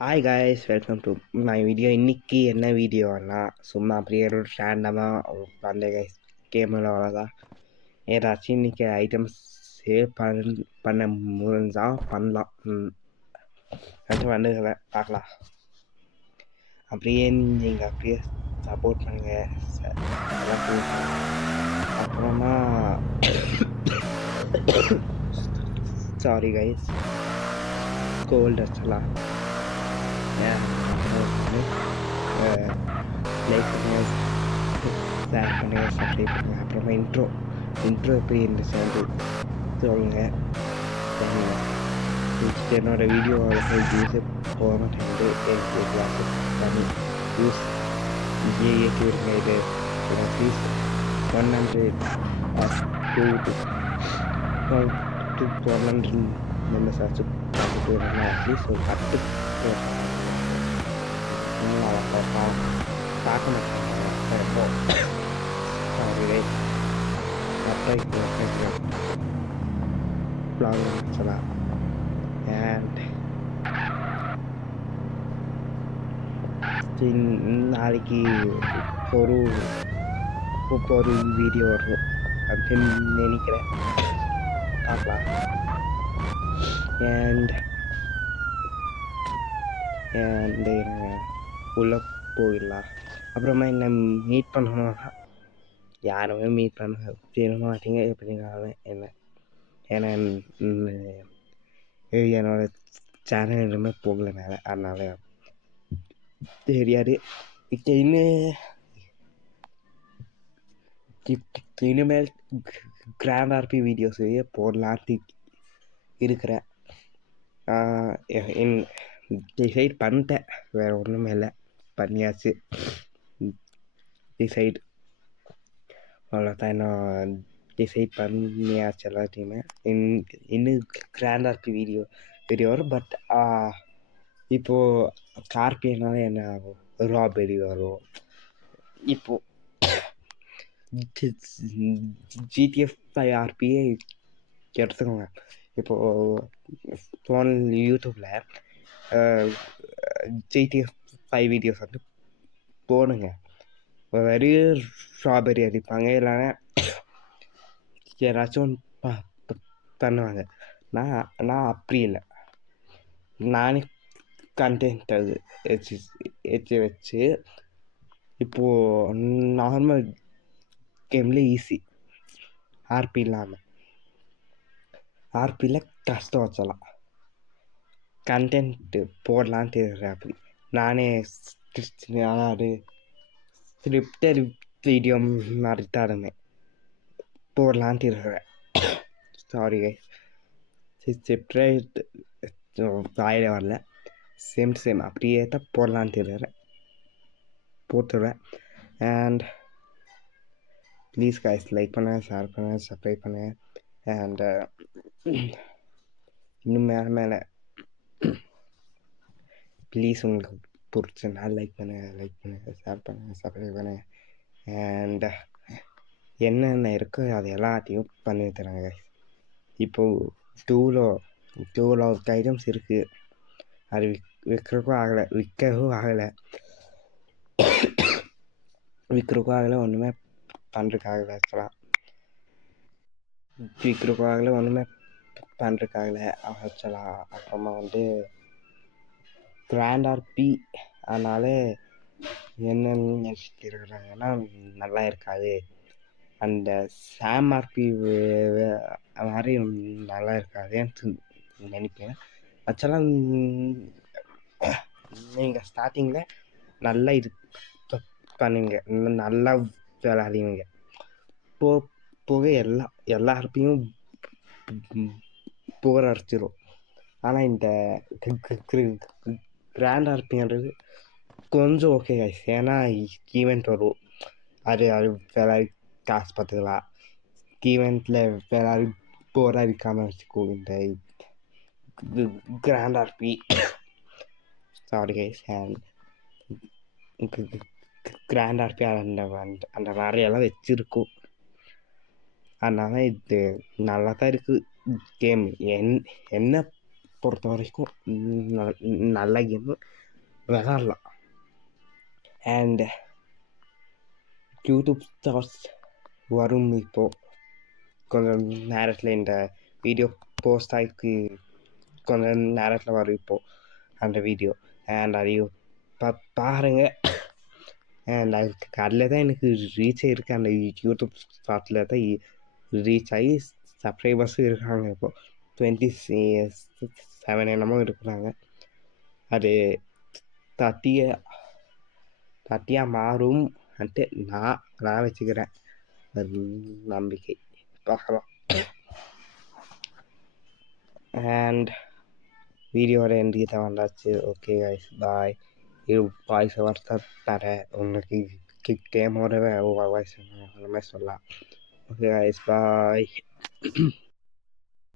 Hi guys, welcome to my video. இன்றைக்கி என்ன வீடியோன்னா சும்மா அப்படியே ஒரு ரேண்டமாக வந்த கைஸ் கேமில் அவ்வளோதான். ஏதாச்சும் இன்றைக்கி ஐட்டம்ஸ் சேவ் பண்ண முடிஞ்சால் பண்ணலாம். அது வந்துகளை பார்க்கலாம். அப்படியே நீங்கள் அப்படியே சப்போர்ட் பண்ணுங்கள். அப்புறமா சாரி கைஸ், கோல்டு அடிச்சலாம். லைக் பண்ணுங்கள், ஷேர் பண்ணுங்கள், சப்ஸ்கிரைப் பண்ணுங்கள். அப்புறமா இன்ட்ரோ எப்படி இருந்துச்சு சொல்லுங்கள். என்னோடய வீடியோவில் வியூஸு போக மாட்டேங்குது. பண்ணி வியூஸ் ஏற்றி விடுங்க. இது ப்ளீஸ் 100 to 100 மெம்பர்ஸ் ஆச்சு பார்த்துட்டு வரணும். அட்லீஸ்ட் ஒரு 10 பார்க்க மாட்டேன். சொல்லலாம். அண்ட் நாளைக்கு ஒரு வீடியோ வரும் அப்படின்னு நினைக்கிறேன். பார்க்கலாம். அண்ட் உள்ளே போயிடலாம். அப்புறமா என்ன மீட் பண்ணணும்னா யாருமே மீட் பண்ண மாட்டீங்க எப்படினாலும் என்ன. ஏன்னா என்னோடய சேனல் எதுவுமே போகலை மேலே, அதனால் தெரியாது. இனிமேல் கிராண்ட் ஆர்பி வீடியோஸையே போடலான்ட்டு இருக்கிறேன். டிசைட் பண்ணிட்டேன், வேறு ஒன்றுமே இல்லை, பண்ணியாச்சு. டிசைட் அவ்வளோதான். இன்னும் டிசைட் பண்ணியாச்சு எல்லாத்தையுமே. இன்னும் கிராண்ட் ஆர்பி வீடியோ வரும். பட் இப்போது கார்பினால என்ன ஆகும், ராபெரி வரும். இப்போது ஜிடிஎஃப் 5 ஆர்பியே எடுத்துக்கோங்க. இப்போது ஃபோன் யூடியூப்பில் ஜிடிஎஃப் 5 வீடியோஸ் வந்து போடுங்க. வெறும் ஸ்ட்ராபெரி அடிப்பாங்க, இல்லைன்னா யாராச்சும் பண்ணுவாங்க. நான் அப்படி இல்லை. நானே கண்டென்ட் அது வச்சு இப்போது நார்மல் கேமில் ஈஸி, ஆர்பி இல்லாமல். ஆர்பியில் கஷ்டம் வச்சலாம். கண்டென்ட்டு போடலான்ட்டு இருக்கிறேன். அப்படி நானே அதாவது ஸ்கிரிப்டட் வீடியோ மாதிரி தருமே போடலான்ட்டு இருக்கிறேன். சாரி கைஸ், ஸ்கிரிப்டட் வாயில வரல. சேம் அப்படியே தான் போடலான்ட்டு இருக்கிறேன், போட்டுருவேன். அண்ட் ப்ளீஸ் கைஸ், லைக் பண்ணுங்கள், ஷேர் பண்ணுங்கள், சப்ஸ்கிரைப் பண்ணுங்கள். அண்ட் இன்னும் மேலே ப்ளீஸ் உங்களுக்கு பிடிச்சனா லைக் பண்ணுங்கள், ஷேர் பண்ணுங்கள், சப்ஸ்கிரைப் பண்ணுங்கள். அண்ட் என்னென்ன இருக்கோ அது எல்லாத்தையும் பண்ணி தராங்க கைஸ். இப்போது டூவில் ஐட்டம்ஸ் இருக்குது, அது விற்கவும் ஆகலை. ஒன்றுமே பண்ணுறதுக்காகல. ஆக்சுவலாக ஒன்றுமே பண்ணுறதுக்காகல ஆக்சுவலாக. அப்புறமா வந்து கிராண்ட் ஆர்பி, அதனால் என்னென்னு நினச்சிட்டு இருக்கிறாங்கன்னா நல்லா இருக்காது. அந்த சாம் ஆர்பி மாதிரி நல்லா இருக்காதுன்னு நினைப்பேன். ஆக்சுவலாக நீங்கள் ஸ்டார்டிங்கில் நல்லா இது பண்ணுங்க, நல்லா விளையாடுவீங்க. போக எல்லாருப்பையும் போர் அடிச்சிடும். ஆனால் இந்த கிராண்ட் ஆர்பின்றது கொஞ்சம் ஓகே கைஸ். ஏன்னா ஈவெண்ட் வரும், அது விளையாடி காசு பார்த்துக்கலாம். ஈவெண்ட்டில் விளையாடி போர் அடிக்காமல் வச்சுக்கோ இந்த grand RP. Sorry guys. Grand RP அந்த மாதிரியெல்லாம் வச்சுருக்கோம். அதனால் இது நல்லா தான் இருக்குது. கேம் என்னை பொறுத்த வரைக்கும் நல்ல கேமு விளாட்லாம். அண்ட் யூடியூப் ஸ்டார்ஸ் வரும் இப்போது கொஞ்சம் நேரத்தில். இந்த வீடியோ போஸ்ட் ஆகி கொஞ்சம் நேரத்தில் வரும் இப்போது அந்த வீடியோ. அண்ட் அதையும் பாருங்கள். அண்ட் அதுக்கு அதில் தான் எனக்கு ரீச்சே இருக்குது. அந்த யூடியூப் ஸ்டார்ட்டில் தான் ரீச் ஆகி சப்ஸ்கிரைபர்ஸும் இருக்காங்க. இப்போது 27 என்னமோ இருக்கிறாங்க. அது 30 மாறும் அன்ட்டு நான் வச்சுக்கிறேன் நம்பிக்கை. பார்க்கலாம். அண்ட் வீடியோட எண்டுக்கு தான் வந்தாச்சு. ஓகே கைஸ், பாய். இது வாய்ஸ் ஓவர் தான் தரேன் உங்களுக்கு. கேமோட வாய்ஸ் அந்த மாதிரி சொல்லலாம். ஓகே கைஸ், பாய்.